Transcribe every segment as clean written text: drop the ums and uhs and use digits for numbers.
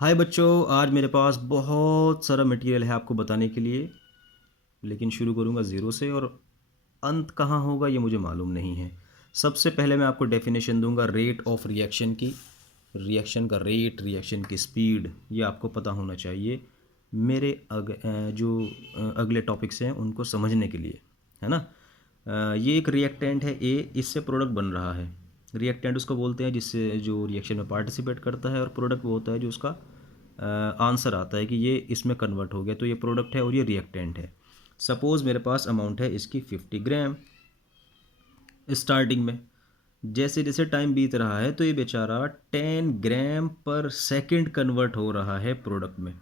हाय बच्चों, आज मेरे पास बहुत सारा मटेरियल है आपको बताने के लिए। लेकिन शुरू करूँगा ज़ीरो से और अंत कहाँ होगा ये मुझे मालूम नहीं है। सबसे पहले मैं आपको डेफिनेशन दूंगा रेट ऑफ रिएक्शन की। रिएक्शन का रेट, रिएक्शन की स्पीड, ये आपको पता होना चाहिए मेरे अगले टॉपिक्स हैं उनको समझने के लिए, है ना। ये एक रिएक्टेंट है ए, इससे प्रोडक्ट बन रहा है। रिएक्टेंट उसको बोलते हैं जिससे जो रिएक्शन में पार्टिसिपेट करता है, और प्रोडक्ट वो होता है जो उसका आंसर आता है कि ये इसमें कन्वर्ट हो गया, तो ये प्रोडक्ट है और ये रिएक्टेंट है। सपोज़ मेरे पास अमाउंट है इसकी 50 ग्राम स्टार्टिंग में। जैसे जैसे टाइम बीत रहा है तो ये बेचारा 10 ग्राम पर सेकंड कन्वर्ट हो रहा है प्रोडक्ट में।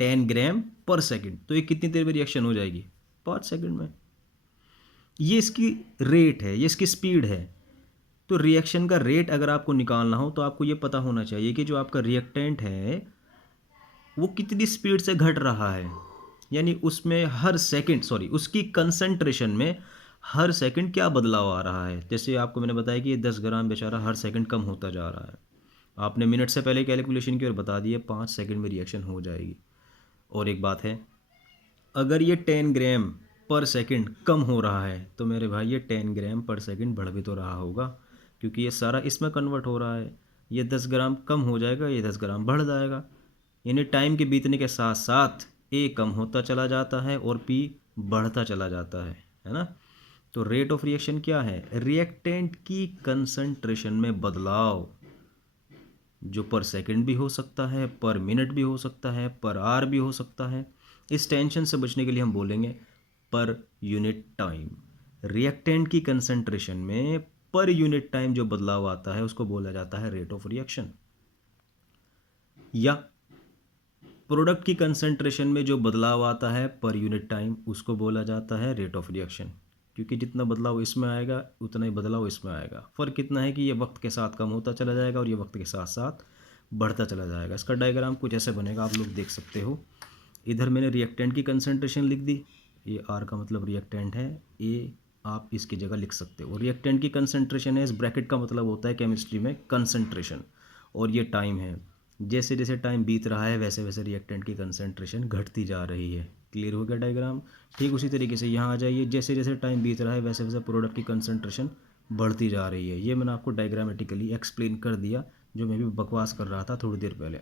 10 ग्राम पर सेकंड, तो ये कितनी देर में रिएक्शन हो जाएगी? 5 सेकंड में। ये इसकी रेट है, ये इसकी स्पीड है। तो रिएक्शन का रेट अगर आपको निकालना हो तो आपको ये पता होना चाहिए कि जो आपका रिएक्टेंट है वो कितनी स्पीड से घट रहा है। यानी उसमें हर सेकंड, सॉरी, उसकी कंसंट्रेशन में हर सेकंड क्या बदलाव आ रहा है। जैसे आपको मैंने बताया कि ये 10 ग्राम बेचारा हर सेकंड कम होता जा रहा है। आपने मिनट से पहले कैलकुलेशन की और बता दिए 5 सेकंड में रिएक्शन हो जाएगी। और एक बात है, अगर ये 10 ग्राम पर सेकंड कम हो रहा है तो मेरे भाई ये 10 ग्राम पर सेकंड बढ़ भी तो रहा होगा, क्योंकि ये सारा इसमें कन्वर्ट हो रहा है। ये 10 ग्राम कम हो जाएगा, ये 10 ग्राम बढ़ जाएगा। यानी टाइम के बीतने के साथ साथ ए कम होता चला जाता है और पी बढ़ता चला जाता है ना। तो रेट ऑफ रिएक्शन क्या है? रिएक्टेंट की कंसंट्रेशन में बदलाव, जो पर सेकंड भी हो सकता है, पर मिनट भी हो सकता है, पर आवर भी हो सकता है। इस टेंशन से बचने के लिए हम बोलेंगे पर यूनिट टाइम। रिएक्टेंट की कंसंट्रेशन में पर यूनिट टाइम जो बदलाव आता है उसको बोला जाता है रेट ऑफ रिएक्शन। या प्रोडक्ट की कंसंट्रेशन में जो बदलाव आता है पर यूनिट टाइम उसको बोला जाता है रेट ऑफ रिएक्शन। क्योंकि जितना बदलाव इसमें आएगा उतना ही बदलाव इसमें आएगा। फ़र्क कितना है कि ये वक्त के साथ कम होता चला जाएगा और ये वक्त के साथ साथ बढ़ता चला जाएगा। इसका डायग्राम कुछ ऐसे बनेगा, आप लोग देख सकते हो। इधर मैंने रिएक्टेंट की कंसंट्रेशन लिख दी, ये आर का मतलब रिएक्टेंट है, ए आप इसकी जगह लिख सकते हो। रिएक्टेंट की कंसंट्रेशन है, इस ब्रैकेट का मतलब होता है केमिस्ट्री में कंसंट्रेशन, और ये टाइम है। जैसे जैसे टाइम बीत रहा है वैसे वैसे रिएक्टेंट की कंसंट्रेशन घटती जा रही है। क्लियर हो गया डायग्राम? ठीक उसी तरीके से यहाँ आ जाइए, जैसे जैसे टाइम बीत रहा है वैसे वैसे प्रोडक्ट की कंसंट्रेशन बढ़ती जा रही है। ये मैंने आपको डायग्रामेटिकली एक्सप्लेन कर दिया, जो मैं भी बकवास कर रहा था थोड़ी देर पहले।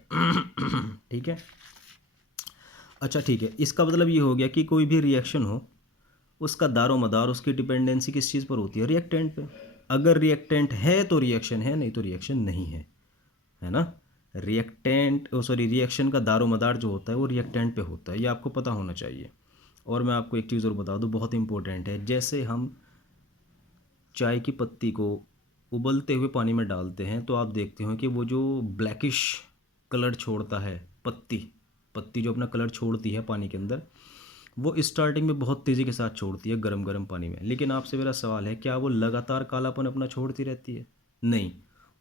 ठीक है, अच्छा ठीक है। इसका मतलब ये हो गया कि कोई भी रिएक्शन हो उसका दारोमदार, उसकी डिपेंडेंसी किस चीज़ पर होती है? रिएक्टेंट पे। अगर रिएक्टेंट है तो रिएक्शन है, नहीं तो रिएक्शन नहीं है ना। रिएक्शन का दारोमदार जो होता है वो रिएक्टेंट पे होता है, ये आपको पता होना चाहिए। और मैं आपको एक चीज़ और बता दूं, बहुत इंपॉर्टेंट है। जैसे हम चाय की पत्ती को उबलते हुए पानी में डालते हैं तो आप देखते हो कि वो जो ब्लैकिश कलर छोड़ता है, पत्ती पत्ती जो अपना कलर छोड़ती है पानी के अंदर, वो स्टार्टिंग में बहुत तेज़ी के साथ छोड़ती है गर्म गर्म पानी में। लेकिन आपसे मेरा सवाल है, क्या वो लगातार कालापन अपना छोड़ती रहती है? नहीं।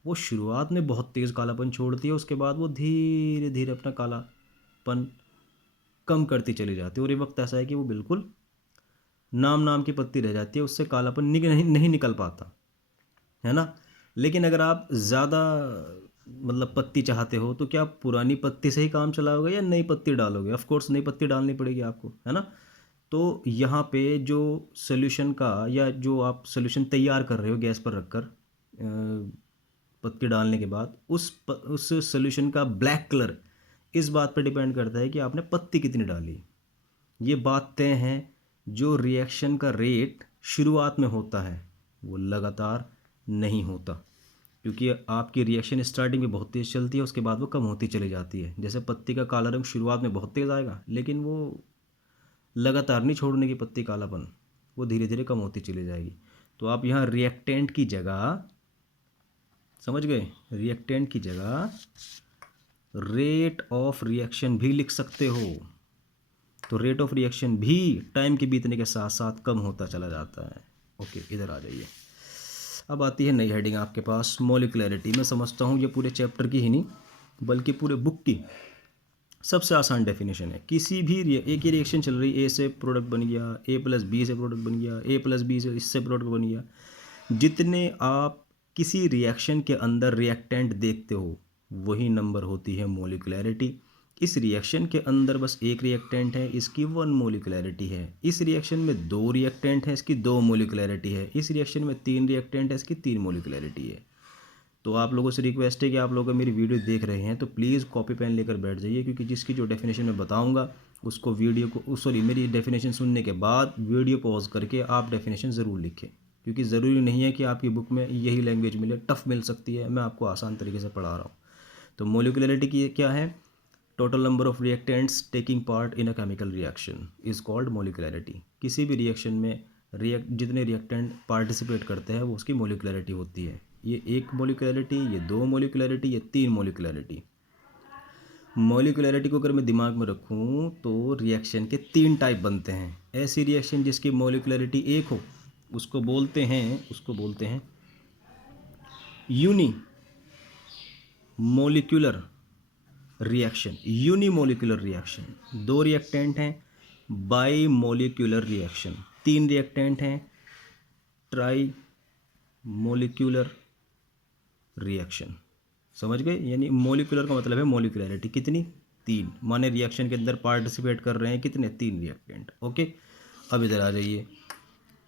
वो शुरुआत में बहुत तेज़ कालापन छोड़ती है, उसके बाद वो धीरे धीरे अपना कालापन कम करती चली जाती है, और ये वक्त ऐसा है कि वो बिल्कुल नाम नाम की पत्ती रह जाती है, उससे कालापन नहीं निकल पाता, है ना। लेकिन अगर आप ज़्यादा मतलब पत्ती चाहते हो तो क्या पुरानी पत्ती से ही काम चलाओगे या नई पत्ती डालोगे? ऑफ कोर्स नई पत्ती डालनी पड़ेगी आपको, है ना। तो यहाँ पे जो सोल्यूशन का, या जो आप सोल्यूशन तैयार कर रहे हो गैस पर रखकर पत्ती डालने के बाद, उस सोल्यूशन का ब्लैक कलर इस बात पर डिपेंड करता है कि आपने पत्ती कितनी डाली। ये बात तय है। जो रिएक्शन का रेट शुरुआत में होता है वो लगातार नहीं होता, क्योंकि आपकी रिएक्शन स्टार्टिंग में बहुत तेज़ चलती है, उसके बाद वो कम होती चली जाती है। जैसे पत्ती का काला रंग शुरुआत में बहुत तेज़ आएगा, लेकिन वो लगातार नहीं छोड़ने की पत्ती कालापन, वो धीरे धीरे कम होती चली जाएगी। तो आप यहाँ रिएक्टेंट की जगह, समझ गए, रिएक्टेंट की जगह रेट ऑफ रिएक्शन भी लिख सकते हो। तो रेट ऑफ रिएक्शन भी टाइम के बीतने के साथ साथ कम होता चला जाता है। ओके, इधर आ जाइए। अब आती है नई हेडिंग आपके पास, मॉलिक्युलरिटी। मैं समझता हूँ ये पूरे चैप्टर की ही नहीं बल्कि पूरे बुक की सबसे आसान डेफिनेशन है। किसी भी एक ही रिएक्शन चल रही, ए से प्रोडक्ट बन गया, ए प्लस बी से प्रोडक्ट बन गया, ए प्लस बी से इससे प्रोडक्ट बन गया। जितने आप किसी रिएक्शन के अंदर रिएक्टेंट देखते हो वही नंबर होती है मोलिकुलैरिटी। इस रिएक्शन के अंदर बस एक रिएक्टेंट है, इसकी 1 मोलिकुलैरिटी है। इस रिएक्शन में 2 रिएक्टेंट है, इसकी 2 मोलिकुलैरिटी है। इस रिएक्शन में 3 रिएक्टेंट है, इसकी 3 मोलिकुलैरिटी है। तो आप लोगों से रिक्वेस्ट है कि आप लोग मेरी वीडियो देख रहे हैं तो प्लीज़ कॉपी पेन लेकर बैठ जाइए, क्योंकि जिसकी जो डेफिनेशन मैं बताऊंगा उसको वीडियो को सॉरी मेरी डेफिनेशन सुनने के बाद वीडियो पॉज करके आप डेफिनेशन ज़रूर लिखें, क्योंकि ज़रूरी नहीं है कि आपकी बुक में यही लैंग्वेज मिले, टफ मिल सकती है। मैं आपको आसान तरीके से पढ़ा रहा हूँ। तो मोलिकुलैरिटी की क्या है? Total number of reactants taking part in a chemical reaction is called molecularity. किसी भी रिएक्शन में जितने रिएक्टेंट पार्टिसिपेट करते हैं वो उसकी मोलिकुलैरिटी होती है। ये 1 मोलिकुलैरिटी, ये 2 मोलिकुलैरिटी, ये 3 मोलिकुलैरिटी। मोलिकुलैरिटी को अगर मैं दिमाग में रखूँ तो रिएक्शन के 3 टाइप बनते हैं। ऐसी रिएक्शन जिसकी मोलिकुलैरिटी 1 हो उसको बोलते हैं unimolecular reaction. Unimolecular reaction. 2 reactant हैं, बाई मोलिकुलर रिएक्शन। 3 रिएक्टेंट हैं, ट्राई मोलिकुलर रिएक्शन। समझ गए? यानी मोलिकुलर का मतलब है मोलिकुलैरिटी कितनी? 3। माने रिएक्शन के अंदर पार्टिसिपेट कर रहे हैं कितने? 3 रिएक्टेंट। ओके, अब इधर आ जाइए।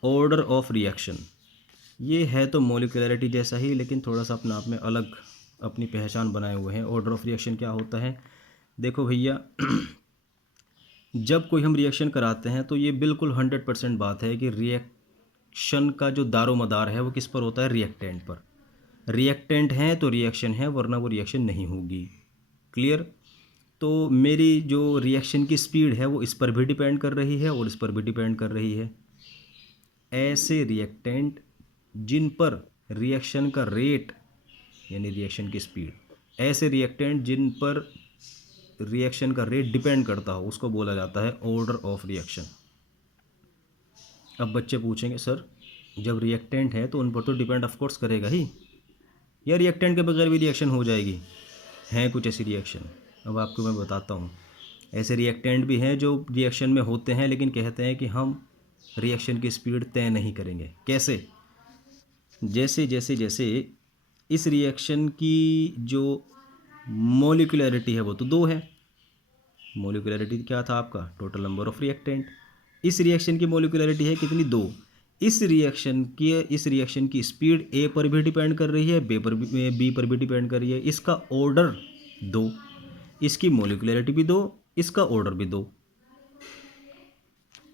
ऑर्डर ऑफ रिएक्शन, ये है तो मोलिकुलैरिटी जैसा ही, लेकिन थोड़ा सा अपने आप में अलग अपनी पहचान बनाए हुए हैं। ऑर्डर ऑफ रिएक्शन क्या होता है? देखो भैया जब कोई हम रिएक्शन कराते हैं तो ये बिल्कुल 100% बात है कि रिएक्शन का जो दारोमदार है वो किस पर होता है? रिएक्टेंट पर। रिएक्टेंट हैं तो रिएक्शन है, वरना वो रिएक्शन नहीं होगी। क्लियर? तो मेरी जो रिएक्शन की स्पीड है वो इस पर भी डिपेंड कर रही है और इस पर भी डिपेंड कर रही है। ऐसे रिएक्टेंट जिन पर रिएक्शन का रेट यानी रिएक्शन की स्पीड, ऐसे रिएक्टेंट जिन पर रिएक्शन का रेट डिपेंड करता हो उसको बोला जाता है ऑर्डर ऑफ रिएक्शन। अब बच्चे पूछेंगे सर जब रिएक्टेंट है तो उन पर तो डिपेंड ऑफ कोर्स करेगा ही, या रिएक्टेंट के बगैर भी रिएक्शन हो जाएगी? हैं कुछ ऐसी रिएक्शन, अब आपको मैं बताता हूँ। ऐसे रिएक्टेंट भी हैं जो रिएक्शन में होते हैं लेकिन कहते हैं कि हम रिएक्शन की स्पीड तय नहीं करेंगे। कैसे? जैसे जैसे जैसे इस रिएक्शन की जो मोलिकुलैरिटी है वो तो 2 है। मोलिकुलैरिटी क्या था आपका? Total number of reactant. इस रिएक्शन की मोलिकुलैरिटी है कितनी? 2। इस रिएक्शन की स्पीड ए पर भी डिपेंड कर रही है, बी पर भी डिपेंड कर रही है। इसका ऑर्डर 2, इसकी मोलिकुलैरिटी भी 2, इसका ऑर्डर भी 2।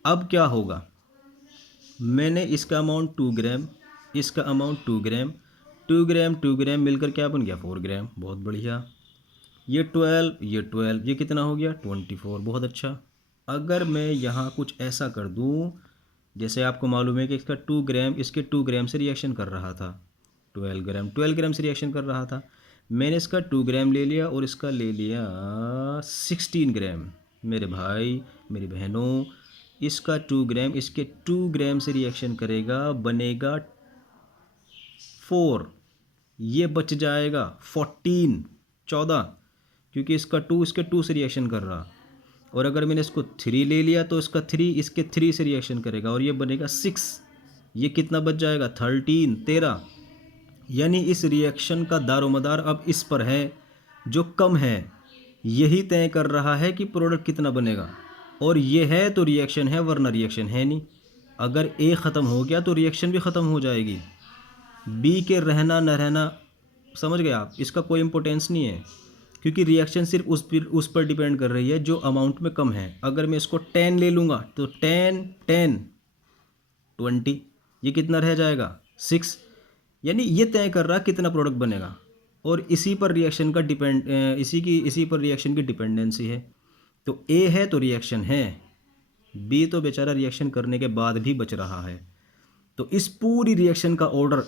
अब क्या होगा? मैंने इसका अमाउंट 2 ग्राम, इसका अमाउंट 2 ग्राम, 2 ग्राम मिलकर क्या बन गया? 4 ग्राम। बहुत बढ़िया। ये 12, ये कितना हो गया? 24। बहुत अच्छा। अगर मैं यहाँ कुछ ऐसा कर दूँ, जैसे आपको मालूम है कि इसका 2 ग्राम इसके 2 ग्राम से रिएक्शन कर रहा था, 12 ग्राम से रिएक्शन कर रहा था। मैंने इसका 2 ग्राम ले लिया और इसका ले लिया 16 ग्राम। मेरे भाई मेरी बहनों, इसका 2 ग्राम इसके 2 ग्राम से रिएक्शन करेगा, बनेगा 4, ये बच जाएगा 14, क्योंकि इसका 2 इसके 2 से रिएक्शन कर रहा। और अगर मैंने इसको 3 ले लिया तो इसका 3 इसके 3 से रिएक्शन करेगा और ये बनेगा 6, ये कितना बच जाएगा? 13। यानी इस रिएक्शन का दारोमदार अब इस पर है जो कम है, यही तय कर रहा है कि प्रोडक्ट कितना बनेगा। और ये है तो रिएक्शन है, वरना रिएक्शन है नहीं। अगर ए ख़त्म हो गया तो रिएक्शन भी ख़त्म हो जाएगी। बी के रहना न रहना, समझ गए आप? इसका कोई इम्पोर्टेंस नहीं है, क्योंकि रिएक्शन सिर्फ उस पर डिपेंड कर रही है जो अमाउंट में कम है। अगर मैं इसको 10 ले लूँगा तो 10, 20, ये कितना रह जाएगा? 6। यानी ये तय कर रहा कितना प्रोडक्ट बनेगा, और इसी पर रिएक्शन का इसी पर रिएक्शन की डिपेंडेंसी है। तो ए है तो रिएक्शन है, बी तो बेचारा रिएक्शन करने के बाद भी बच रहा है। तो इस पूरी रिएक्शन का ऑर्डर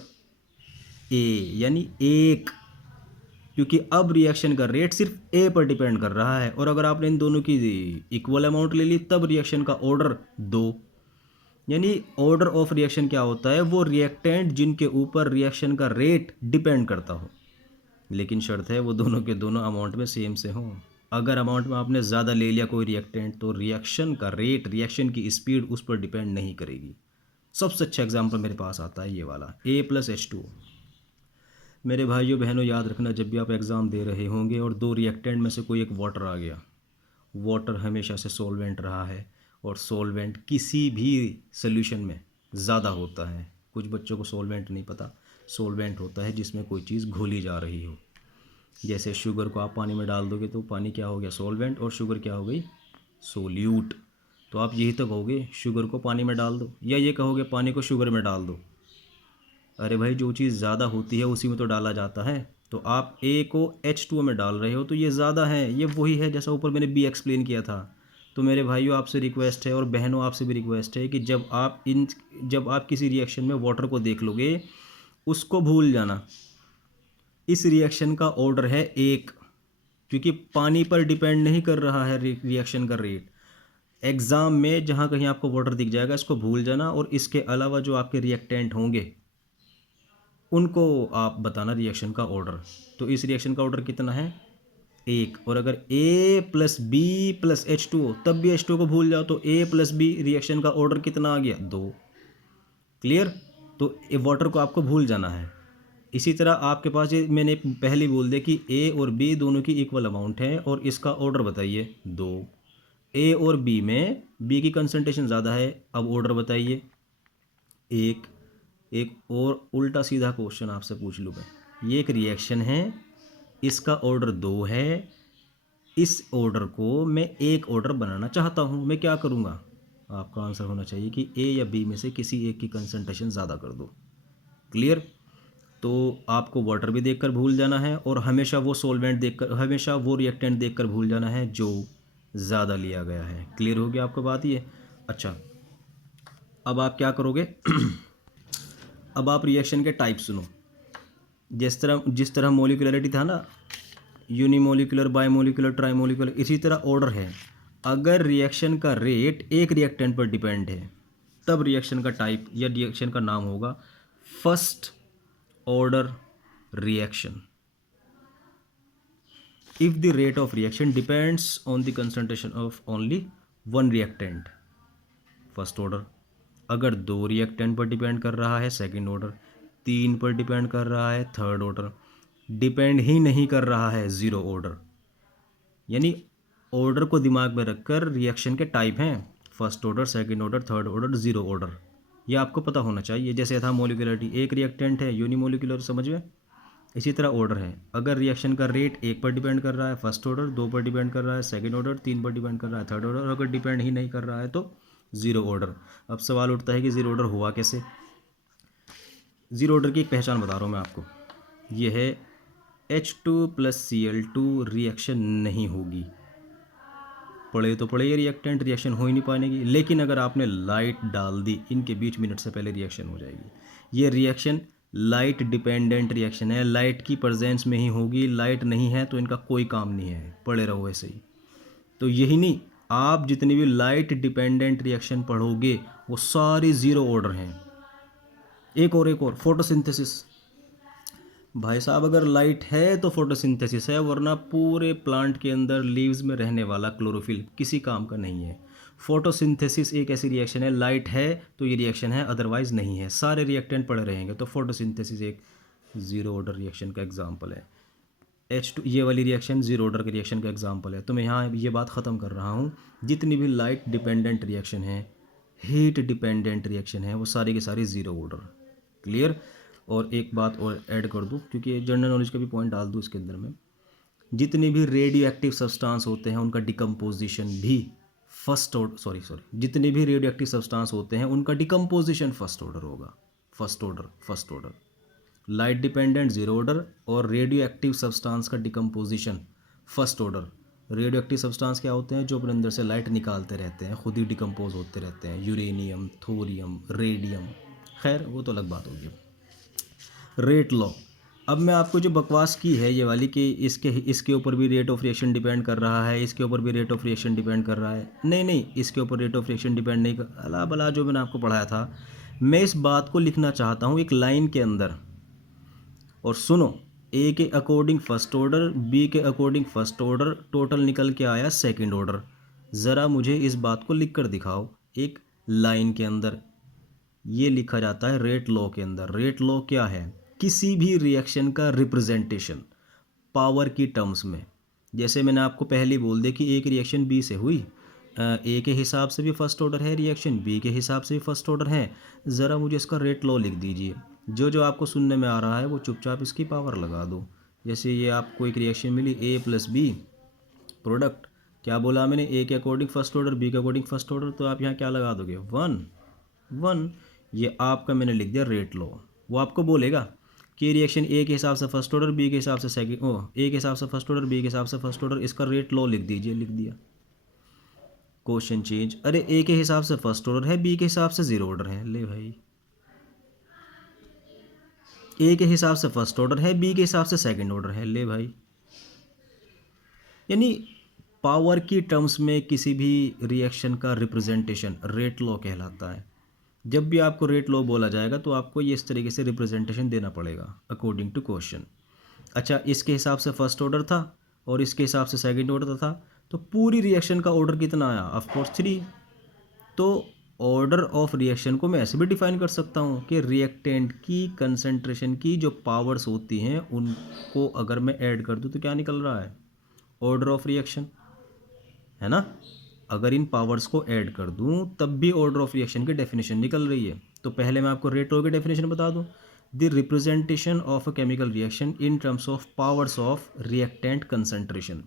ए यानी 1, क्योंकि अब रिएक्शन का रेट सिर्फ ए पर डिपेंड कर रहा है। और अगर आपने इन दोनों की इक्वल अमाउंट ले ली तब रिएक्शन का ऑर्डर 2। यानी ऑर्डर ऑफ रिएक्शन क्या होता है? वो रिएक्टेंट जिनके ऊपर रिएक्शन का रेट डिपेंड करता हो, लेकिन शर्त है वो दोनों के दोनों अमाउंट में सेम से हों। अगर अमाउंट में आपने ज़्यादा ले लिया कोई रिएक्टेंट तो रिएक्शन का रेट, रिएक्शन की स्पीड उस पर डिपेंड नहीं करेगी। सबसे अच्छा एग्जाम्पल मेरे पास आता है ये वाला A+H2O। मेरे भाइयों बहनों याद रखना, जब भी आप एग्ज़ाम दे रहे होंगे और दो रिएक्टेंट में से कोई एक वाटर आ गया, वाटर हमेशा से सॉल्वेंट रहा है और सॉल्वेंट किसी भी सॉल्यूशन में ज़्यादा होता है। कुछ बच्चों को सॉल्वेंट नहीं पता, सॉल्वेंट होता है जिसमें कोई चीज़ घोली जा रही हो। जैसे शुगर को आप पानी में डाल दोगे तो पानी क्या हो गया, सॉल्वेंट, और शुगर क्या हो गई, सोल्यूट। तो आप यही तो कहोगे शुगर को पानी में डाल दो, या ये कहोगे पानी को शुगर में डाल दो। अरे भाई, जो चीज़ ज़्यादा होती है उसी में तो डाला जाता है। तो आप ए को H2O में डाल रहे हो तो ये ज़्यादा है, ये वही है जैसा ऊपर मैंने बी एक्सप्लेन किया था। तो मेरे भाइयों आपसे रिक्वेस्ट है और बहनों आपसे भी रिक्वेस्ट है कि जब आप किसी रिएक्शन में वाटर को देख लोगे, उसको भूल जाना। इस रिएक्शन का ऑर्डर है एक, क्योंकि पानी पर डिपेंड नहीं कर रहा है रिएक्शन का रेट। एग्ज़ाम में जहाँ कहीं आपको वाटर दिख जाएगा इसको भूल जाना, और इसके अलावा जो आपके रिएक्टेंट होंगे उनको आप बताना रिएक्शन का ऑर्डर। तो इस रिएक्शन का ऑर्डर कितना है, एक। और अगर A plus B plus H2O, तब भी H2O को भूल जाओ तो A प्लस बी रिएक्शन का ऑर्डर कितना आ गया, 2। क्लियर। तो वाटर को आपको भूल जाना है। इसी तरह आपके पास ये मैंने पहले बोल दिया कि A और B दोनों की इक्वल अमाउंट है और इसका ऑर्डर बताइए, 2। A और B में B की कंसंट्रेशन ज़्यादा है, अब ऑर्डर बताइए, एक। एक और उल्टा सीधा क्वेश्चन आपसे पूछ लूँ मैं, ये एक रिएक्शन है, इसका ऑर्डर 2 है, इस ऑर्डर को मैं एक ऑर्डर बनाना चाहता हूँ, मैं क्या करूँगा। आपका आंसर होना चाहिए कि ए या बी में से किसी एक की कंसंट्रेशन ज़्यादा कर दो। क्लियर। तो आपको वाटर भी देखकर भूल जाना है और हमेशा वो सॉल्वेंट देखकर, हमेशा वो रिएक्टेंट देखकर भूल जाना है जो ज़्यादा लिया गया है। क्लियर हो गया आपको बात ये। अच्छा, अब आप क्या करोगे अब आप रिएक्शन के टाइप सुनो। जिस तरह मोलिकुलरिटी था ना, यूनिमोलिकुलर, बायमोलिकुलर, ट्राइमोलिकुलर, इसी तरह ऑर्डर है। अगर रिएक्शन का रेट एक रिएक्टेंट पर डिपेंड है तब रिएक्शन का टाइप या रिएक्शन का नाम होगा first order reaction. If the rate of reaction depends on the concentration of only one reactant, first order. अगर 2 रिएक्टेंट पर डिपेंड कर रहा है, सेकंड ऑर्डर। 3 पर डिपेंड कर रहा है, थर्ड ऑर्डर। डिपेंड ही नहीं कर रहा है, ज़ीरो ऑर्डर। यानी ऑर्डर को दिमाग में रखकर रिएक्शन के टाइप हैं first order, second order, third order, zero order. ये आपको पता होना चाहिए। जैसे था मोलिकुलरिटी, एक रिएक्टेंट है, यूनिमोलिकुलर, समझ में। इसी तरह ऑर्डर है, अगर रिएक्शन का रेट एक पर डिपेंड कर रहा है, फर्स्ट ऑर्डर, 2 पर डिपेंड कर रहा है, सेकंड ऑर्डर, 3 पर डिपेंड कर रहा है, थर्ड ऑर्डर, और अगर डिपेंड ही नहीं कर रहा है तो ज़ीरो ऑर्डर। अब सवाल उठता है कि ज़ीरो ऑर्डर हुआ कैसे। ज़ीरो ऑर्डर की एक पहचान बता रहा हूँ मैं आपको, ये है H2 प्लस Cl2 रिएक्शन नहीं होगी। पड़े तो पड़े ये रिएक्टेंट, रिएक्शन हो ही नहीं पाएगी। लेकिन अगर आपने लाइट डाल दी इनके बीच, मिनट से पहले रिएक्शन हो जाएगी। ये रिएक्शन लाइट डिपेंडेंट रिएक्शन है, लाइट की प्रेजेंस में ही होगी। लाइट नहीं है तो इनका कोई काम नहीं है, पड़े रहो ऐसे ही। तो यही नहीं, आप जितनी भी लाइट डिपेंडेंट रिएक्शन पढ़ोगे वो सारी ज़ीरो ऑर्डर हैं। एक और फोटोसिंथेसिस। भाई साहब, अगर लाइट है तो फोटोसिंथेसिस है, वरना पूरे प्लांट के अंदर लीव्स में रहने वाला क्लोरोफिल किसी काम का नहीं है। फोटोसिंथेसिस एक ऐसी रिएक्शन है, लाइट है तो ये रिएक्शन है, अदरवाइज नहीं है। सारे रिएक्टेंट पड़े रहेंगे। तो फोटोसिंथेसिस एक ज़ीरो ऑर्डर रिएक्शन का एग्जाम्पल है। H2, ये वाली रिएक्शन ज़ीरो ऑर्डर के रिएक्शन का एग्जाम्पल है। तो मैं यहाँ ये बात ख़त्म कर रहा हूँ, जितनी भी लाइट डिपेंडेंट रिएक्शन है, हीट डिपेंडेंट रिएक्शन है, वो सारी की सारी ज़ीरो ऑर्डर। क्लियर। और एक बात और ऐड कर दूँ, क्योंकि जनरल नॉलेज का भी पॉइंट डाल दूँ इसके अंदर में, जितनी भी रेडियो एक्टिव सब्सटेंस होते हैं उनका डिकम्पोजिशन भी फर्स्ट ऑर्डर, सॉरी जितने भी रेडियो एक्टिव सब्सटेंस होते हैं उनका डिकम्पोजिशन फर्स्ट ऑर्डर होगा। First order light dependent zero order, और रेडियो एक्टिव सब्सटेंस का decomposition first order. Radio active substance क्या होते हैं, जो अपने अंदर से लाइट निकालते रहते हैं, खुद ही डिकम्पोज होते रहते हैं। यूरेनियम, थोरियम, रेडियम, खैर वो तो अलग बात होगी। Rate law. अब मैं आपको जो बकवास की है ये वाली कि इसके ऊपर भी रेट ऑफ रिएक्शन डिपेंड कर रहा है, इसके ऊपर भी रेट ऑफ रिएक्शन डिपेंड कर रहा है, नहीं, इसके ऊपर रेट ऑफ रिएक्शन डिपेंड नहीं कर, अला बला जो मैंने आपको पढ़ाया था, मैं इस बात को लिखना चाहता हूँ एक लाइन के अंदर। और सुनो, ए के अकॉर्डिंग फर्स्ट ऑर्डर, बी के अकॉर्डिंग फर्स्ट ऑर्डर, टोटल निकल के आया सेकंड ऑर्डर। ज़रा मुझे इस बात को लिख कर दिखाओ एक लाइन के अंदर। ये लिखा जाता है रेट लॉ के अंदर। रेट लॉ क्या है, किसी भी रिएक्शन का रिप्रेजेंटेशन पावर की टर्म्स में। जैसे मैंने आपको पहले ही बोल दिया कि एक रिएक्शन बी से हुई, ए के हिसाब से भी फर्स्ट ऑर्डर है रिएक्शन, बी के हिसाब से भी फर्स्ट ऑर्डर है। ज़रा मुझे इसका रेट लॉ लिख दीजिए। जो जो आपको सुनने में आ रहा है वो चुपचाप इसकी पावर लगा दो। जैसे ये आपको एक रिएक्शन मिली ए प्लस बी प्रोडक्ट, क्या बोला मैंने, ए के अकॉर्डिंग फर्स्ट ऑर्डर, बी के अकॉर्डिंग फर्स्ट ऑर्डर, तो आप यहाँ क्या लगा दोगे, वन वन। ये आपका मैंने लिख दिया रेट लॉ। वो आपको बोलेगा कि रिएक्शन ए के हिसाब से फर्स्ट ऑर्डर, बी के हिसाब से सेकंड, ए के हिसाब से फर्स्ट ऑर्डर, बी के हिसाब से फर्स्ट ऑर्डर, इसका रेट लॉ लिख दीजिए। लिख दिया। Question change. अरे ए के हिसाब से फर्स्ट ऑर्डर है, बी के हिसाब से जीरो ऑर्डर है। ले भाई, ए के हिसाब से फर्स्ट ऑर्डर है, बी के हिसाब से सेकंड ऑर्डर है। ले भाई, यानी पावर की टर्म्स में किसी भी रिएक्शन का रिप्रेजेंटेशन रेट लॉ कहलाता है। जब भी आपको रेट लॉ बोला जाएगा तो आपको ये इस तरीके से रिप्रेजेंटेशन देना पड़ेगा अकॉर्डिंग टू क्वेश्चन। अच्छा, इसके हिसाब से फर्स्ट ऑर्डर था और इसके हिसाब से सेकंड ऑर्डर था, तो पूरी रिएक्शन का ऑर्डर कितना आया, ऑफ कोर्स 3। तो ऑर्डर ऑफ रिएक्शन को मैं ऐसे भी डिफाइन कर सकता हूँ कि रिएक्टेंट की कंसंट्रेशन की जो पावर्स होती हैं उनको अगर मैं ऐड कर दूँ तो क्या निकल रहा है, ऑर्डर ऑफ रिएक्शन, है ना। अगर इन पावर्स को ऐड कर दूं तब भी ऑर्डर ऑफ रिएक्शन की डेफिनेशन निकल रही है। तो पहले मैं आपको रेट लॉ की डेफिनेशन बता दूं। The representation of a chemical reaction in terms of powers of reactant concentration,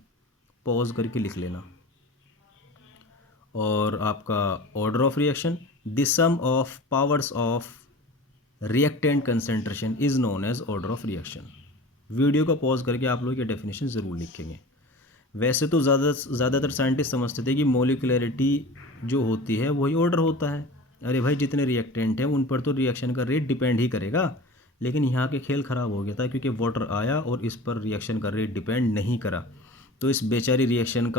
pause करके लिख लेना। और आपका order of reaction, the sum of powers of reactant concentration is known as order of reaction. Video को pause करके आप लोग ये डेफिनेशन ज़रूर लिखेंगे। वैसे तो ज़्यादातर साइंटिस्ट समझते थे कि मोलिकुलरिटी जो होती है वही ऑर्डर होता है। अरे भाई, जितने रिएक्टेंट हैं उन पर तो रिएक्शन का रेट डिपेंड ही करेगा। लेकिन यहाँ के खेल ख़राब हो गया था क्योंकि वाटर आया और इस पर रिएक्शन का रेट डिपेंड नहीं करा। तो इस बेचारी रिएक्शन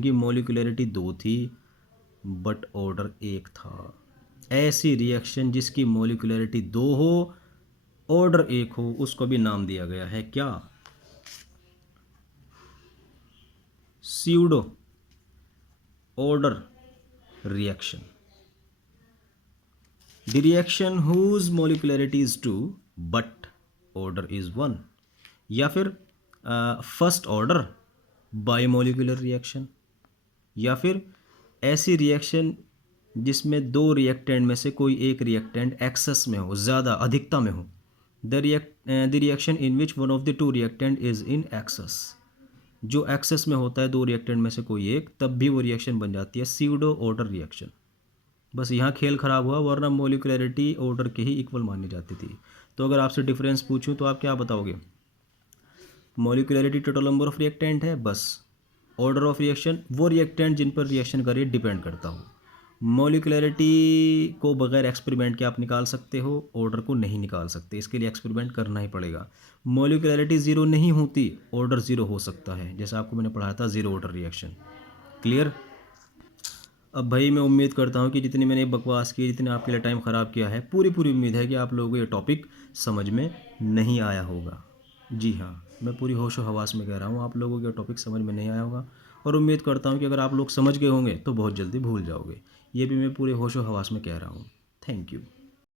की मोलिकुलरिटी 2 थी बट ऑर्डर 1 था। ऐसी रिएक्शन जिसकी मोलिकुलरिटी 2 हो, ऑर्डर 1 हो, उसको भी नाम दिया गया है क्या, pseudo order reaction। The reaction whose molecularity is 2 but order is 1, या फिर फर्स्ट ऑर्डर बायोमोलिकुलर रिएक्शन, या फिर ऐसी रिएक्शन जिसमें दो रिएक्टेंट में से कोई एक रिएक्टेंट एक्सेस में हो, ज़्यादा अधिकता में हो। The reaction in which one of the two reactant is in excess, जो एक्सेस में होता है दो रिएक्टेंट में से कोई एक, तब भी वो रिएक्शन बन जाती है स्यूडो ऑर्डर रिएक्शन। बस यहाँ खेल ख़राब हुआ, वरना मोलिकुलरिटी ऑर्डर के ही इक्वल मानी जाती थी। तो अगर आपसे डिफरेंस पूछूं तो आप क्या बताओगे, molecularity total number of reactant है, बस ऑर्डर ऑफ रिएक्शन वो रिएक्टेंट जिन पर रिएक्शन का रेट डिपेंड करता हो। मोलिकुलरिटी को बगैर एक्सपेरिमेंट के आप निकाल सकते हो, ऑर्डर को नहीं निकाल सकते, इसके लिए एक्सपेरिमेंट करना ही पड़ेगा। मोलिकुलरिटी ज़ीरो नहीं होती, ऑर्डर ज़ीरो हो सकता है, जैसा आपको मैंने पढ़ाया था ज़ीरो ऑर्डर रिएक्शन। क्लियर। अब भाई मैं उम्मीद करता हूँ कि जितनी मैंने बकवास की, जितने आपके लिए टाइम ख़राब किया है, पूरी उम्मीद है कि आप लोगों को ये टॉपिक समझ में नहीं आया होगा। जी हाँ, मैं पूरी होशो हवास में कह रहा हूँ, आप लोगों को ये टॉपिक समझ में नहीं आया होगा। और उम्मीद करता हूँ कि अगर आप लोग समझ गए होंगे तो बहुत जल्दी भूल जाओगे। ये भी मैं पूरे होशो हवास में कह रहा हूँ। Thank you.